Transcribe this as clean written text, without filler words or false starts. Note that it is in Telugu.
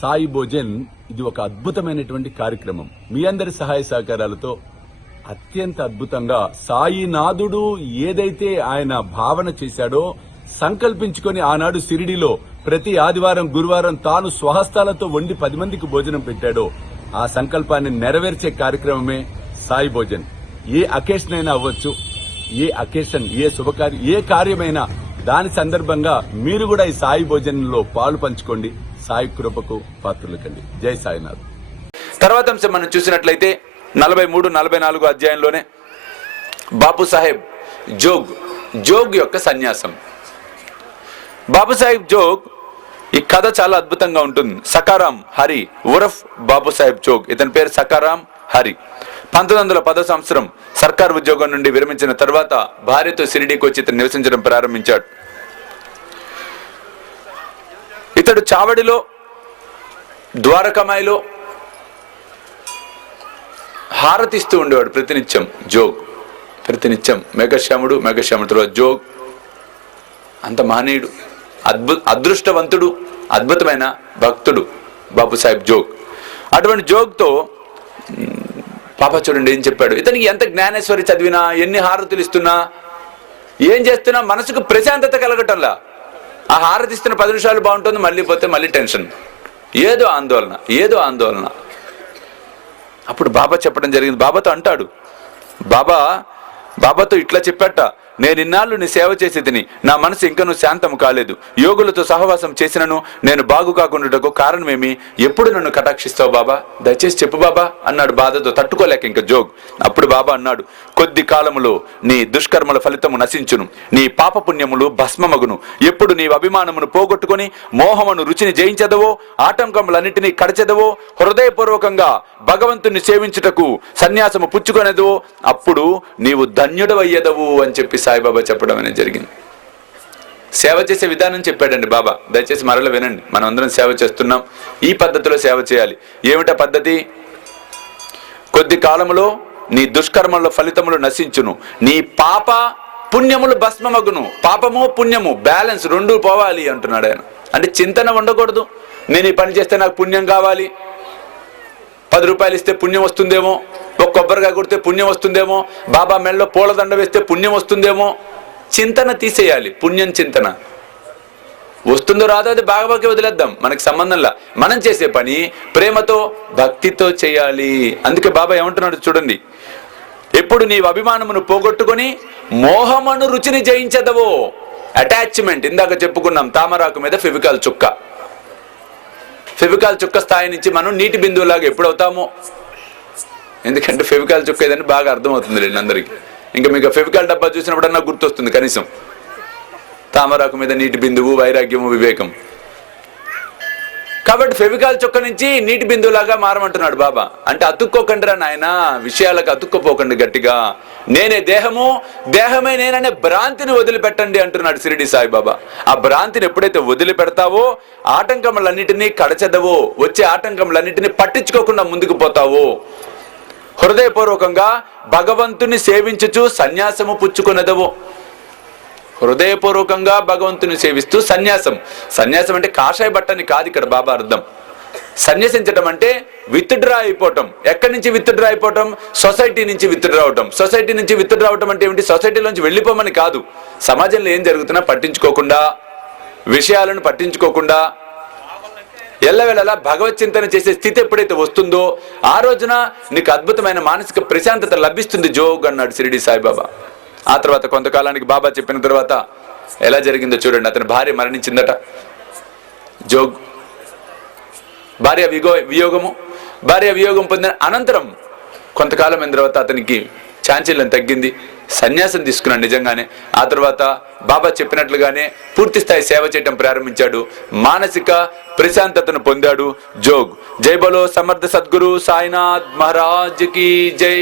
సాయి భోజన్ ఇది ఒక అద్భుతమైనటువంటి కార్యక్రమం. మీ అందరి సహాయ సహకారాలతో అత్యంత అద్భుతంగా సాయినాథుడు ఏదైతే ఆయన భావన చేశాడో సంకల్పించుకొని ఆనాడు షిరిడీలో ప్రతి ఆదివారం గురువారం తాను స్వహస్తాలతో వండి 10 మందికి భోజనం పెట్టాడో ఆ సంకల్పాన్ని నెరవేర్చే కార్యక్రమమే సాయి భోజన్. ఏ అకేషన్ అయినా అవ్వచ్చు, ఏ అకేషన్, ఏ శుభకార్యం, ఏ కార్యమైనా దాని సందర్భంగా మీరు కూడా ఈ సాయి భోజనంలో పాలు పంచుకోండి. సాయి కృపకు పాత్రలు కండి. జై సాయినాథ్. తర్వాత అంశం మనం చూసినట్లయితే 43-44 అధ్యాయంలోనే బాపు సాహెబ్ జోగ్ యొక్క సన్యాసం. బాపు సాహెబ్ జోగ్ ఈ కథ చాలా అద్భుతంగా ఉంటుంది. సకారాం హరి ఉరఫ్ బాపు సాహెబ్ జోగ్, ఇతని పేరు సకారాం హరి. 1910 సంవత్సరం సర్కార్ ఉద్యోగం నుండి విరమించిన తర్వాత భార్యతో షిరిడీకి వచ్చి ఇతను నివసించడం ప్రారంభించాడు. ఇతడు చావడిలో, ద్వారకామాయిలో హారతిస్తూ ఉండేవాడు ప్రతినిత్యం. జోగ్ ప్రతినిత్యం మేఘశ్యాముడు జోగ్ అంత మహనీయుడు, అదృష్టవంతుడు, అద్భుతమైన భక్తుడు బాపు సాహెబ్ జోగ్. అటువంటి జోగ్తో పాప చూడండి ఏం చెప్పాడు. ఇతనికి ఎంత జ్ఞానేశ్వరి చదివినా, ఎన్ని హారతులు ఇస్తున్నా, ఏం చేస్తున్నా మనసుకు ప్రశాంతత కలగటంలా. ఆ హారతి ఇస్తున్న 10 నిమిషాలు బాగుంటుంది, మళ్ళీ పోతే మళ్ళీ టెన్షన్, ఏదో ఆందోళన. అప్పుడు బాబా చెప్పడం జరిగింది. బాబాతో అంటాడు, బాబాతో ఇట్లా చెప్పాట, నేను ఇన్నాళ్ళు నీ సేవ చేసి తిని నా మనసు ఇంకనూ శాంతం కాలేదు. యోగులతో సహవాసం చేసినను నేను బాగు కాకుండాటకు కారణమేమి? ఎప్పుడు నన్ను కటాక్షిస్తావు బాబా? దయచేసి చెప్పు బాబా అన్నాడు బాధతో తట్టుకోలేక ఇంకా జోగ్. అప్పుడు బాబా అన్నాడు, కొద్ది కాలములో నీ దుష్కర్మల ఫలితము నశించును, నీ పాపపుణ్యములు భస్మమగును. ఎప్పుడు నీ అభిమానమును పోగొట్టుకుని మోహమును రుచిని జయించదవో, ఆటంకములన్నిటినీ కడచెదవో, హృదయపూర్వకంగా భగవంతుని సేవించుటకు సన్యాసము పుచ్చుకొనేదవో, అప్పుడు నీవు ధన్యుడవయ్యేదవు అని చెప్పి సాయిబాబా చెప్పడం అనేది జరిగింది. సేవ చేసే విధానం చెప్పాడండి బాబా. దయచేసి మరల వినండి. మనం అందరం సేవ చేస్తున్నాం, ఈ పద్ధతిలో సేవ చేయాలి. ఏమిటా పద్ధతి? కొద్ది కాలములో నీ దుష్కర్మల ఫలితములు నశించును, నీ పాప పుణ్యములు భస్మమగును. పాపము పుణ్యము బ్యాలెన్స్ రెండు పోవాలి అంటున్నాడు ఆయన. అంటే చింతన ఉండకూడదు, నేను ఈ పని చేస్తే నాకు పుణ్యం కావాలి, 10 రూపాయలు ఇస్తే పుణ్యం వస్తుందేమో, ఒక కొబ్బరికాయ కొడితే పుణ్యం వస్తుందేమో, బాబా మెళ్ళలో పూలదండ వేస్తే పుణ్యం వస్తుందేమో. చింతన తీసేయాలి. పుణ్యం చింతన వస్తుందో రాదో అది బాబాకి వదిలేద్దాం, మనకి సంబంధంలా. మనం చేసే పని ప్రేమతో భక్తితో చేయాలి. అందుకే బాబా ఏమంటున్నాడు చూడండి, ఎప్పుడు నీ అభిమానమును పోగొట్టుకొని మోహమును రుచిని జయించదవో. అటాచ్మెంట్ ఇందాక చెప్పుకున్నాం, తామరాకు మీద ఫెవికాల్ చుక్క స్థాయి నుంచి మనం నీటి బిందువులాగా ఎప్పుడవుతామో. ఎందుకంటే ఫెవికాల్ చుక్క ఏదని బాగా అర్థమవుతుంది లేండి అందరికీ. ఇంకా మీకు ఫెవికాల్ డబ్బా చూసినప్పుడన్నా గుర్తొస్తుంది కనీసం. తామరాకు మీద నీటి బిందువు, వైరాగ్యము, వివేకం. కాబట్టి ఫెవికాల్ చుక్క నుంచి నీటి బిందువులాగా మారమంటున్నాడు బాబా. అంటే అతుక్కోకండి రా నాయన, విషయాలకు అతుక్కోపోకండి గట్టిగా. నేనే దేహము, దేహమే నేననే భ్రాంతిని వదిలిపెట్టండి అంటున్నాడు షిరిడి సాయిబాబా. ఆ భ్రాంతిని ఎప్పుడైతే వదిలిపెడతావో, ఆటంకములన్నిటినీ కడచెదవో, వచ్చే ఆటంకములన్నిటినీ పట్టించుకోకుండా ముందుకు పోతావో, హృదయపూర్వకంగా భగవంతుని సేవించుచు సన్యాసము పుచ్చుకునేదవో. హృదయపూర్వకంగా భగవంతుని సేవిస్తూ సన్యాసం అంటే కాషాయ బట్టని కాదు ఇక్కడ బాబా అర్థం. సన్యసించడం అంటే విత్డ్రా అయిపోవటం. ఎక్కడి నుంచి విత్డ్రా అయిపోవటం? సొసైటీ నుంచి విత్డ్రా అవటం. సొసైటీ నుంచి విత్డ్రా అవటం అంటే ఏమిటి? సొసైటీలోంచి వెళ్ళిపోమని కాదు. సమాజంలో ఏం జరుగుతున్నా పట్టించుకోకుండా, విషయాలను పట్టించుకోకుండా ఎల్లవేళలా భగవత్ చింతన చేసే స్థితి ఎప్పుడైతే వస్తుందో ఆ రోజున నీకు అద్భుతమైన మానసిక ప్రశాంతత లభిస్తుంది జోగ్ అన్నాడు షిరిడి సాయిబాబా. ఆ తర్వాత కొంతకాలానికి బాబా చెప్పిన తర్వాత ఎలా జరిగిందో చూడండి. అతని భార్య మరణించిందట. జోగ్ భార్య వియోగం పొందిన అనంతరం కొంతకాలం అయిన తర్వాత అతనికి చాంచల్యం తగ్గింది, సన్యాసం తీసుకున్నాడు నిజంగానే. ఆ తర్వాత బాబా చెప్పినట్లుగానే పూర్తి స్థాయి సేవ చేయటం ప్రారంభించాడు. మానసిక ప్రశాంతతను పొందాడు జోగ్. జై బలో సమర్థ సద్గురు సాయినాథ్ మహారాజ్ కి జై.